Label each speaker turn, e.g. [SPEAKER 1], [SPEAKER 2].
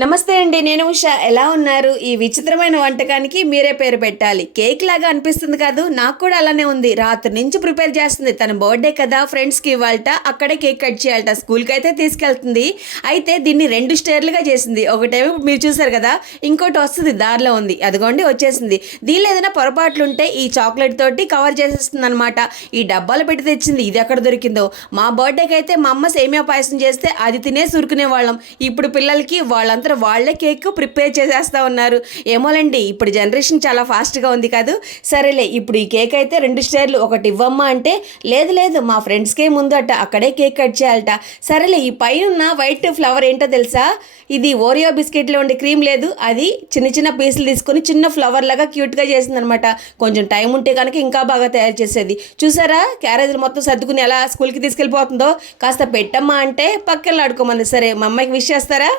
[SPEAKER 1] నమస్తే అండి నేను ఉష. ఎలా ఉన్నారు? ఈ విచిత్రమైన వంటకానికి మీరే పేరు పెట్టాలి. కేక్ లాగా అనిపిస్తుంది కాదు నాకు కూడా అలానే ఉంది. రాత్రి నుంచి ప్రిపేర్ చేస్తుంది. తన బర్త్డే కదా ఫ్రెండ్స్కి ఇవ్వాలట అక్కడే కేక్ కట్ చేయాలట స్కూల్కి అయితే తీసుకెళ్తుంది. అయితే దీన్ని రెండు స్టేర్లుగా చేసింది. ఒకటేమో మీరు చూసారు కదా ఇంకోటి వస్తుంది దారిలో ఉంది. అదిగోండి వచ్చేసింది. దీనిలో ఏదైనా పొరపాట్లు ఉంటే ఈ చాక్లెట్ తోటి కవర్ చేసేస్తుంది అనమాట ఈ డబ్బాలు పెట్టి తెచ్చింది ఇది ఎక్కడ దొరికిందో. మా బర్త్డేకి అయితే మా అమ్మ సేమియా పాయసం చేస్తే అది తినే సురుకునే వాళ్ళం. ఇప్పుడు పిల్లలకి వాళ్ళంతా వాళ్ళే కేక్ ప్రిపేర్ చేసేస్తా ఉన్నారు. ఏమోలండి ఇప్పుడు జనరేషన్ చాలా ఫాస్ట్గా ఉంది కాదు. సరేలే ఇప్పుడు ఈ కేక్ అయితే రెండు స్టేర్లు ఒకటి ఇవ్వమ్మా అంటే లేదు లేదు మా ఫ్రెండ్స్కే ముందు అట్ట అక్కడే కేక్ కట్ చేయాలట. సరేలే ఈ పైన ఉన్న వైట్ ఫ్లవర్ ఏంటో తెలుసా? ఇది ఓరియో బిస్కెట్లో ఉండే క్రీమ్ లేదు అది చిన్న చిన్న పీసులు తీసుకొని చిన్న ఫ్లవర్ లాగా క్యూట్గా చేసిందనమాట. కొంచెం టైం ఉంటే కనుక ఇంకా బాగా తయారు చేసేది. చూసారా? క్యారేజీలు మొత్తం సర్దుకుని ఎలా స్కూల్కి తీసుకెళ్ళిపోతుందో? కాస్త పెట్టమ్మా అంటే పక్కన ఆడుకోమంది సరే మా అమ్మాయికి విష్ చేస్తారా?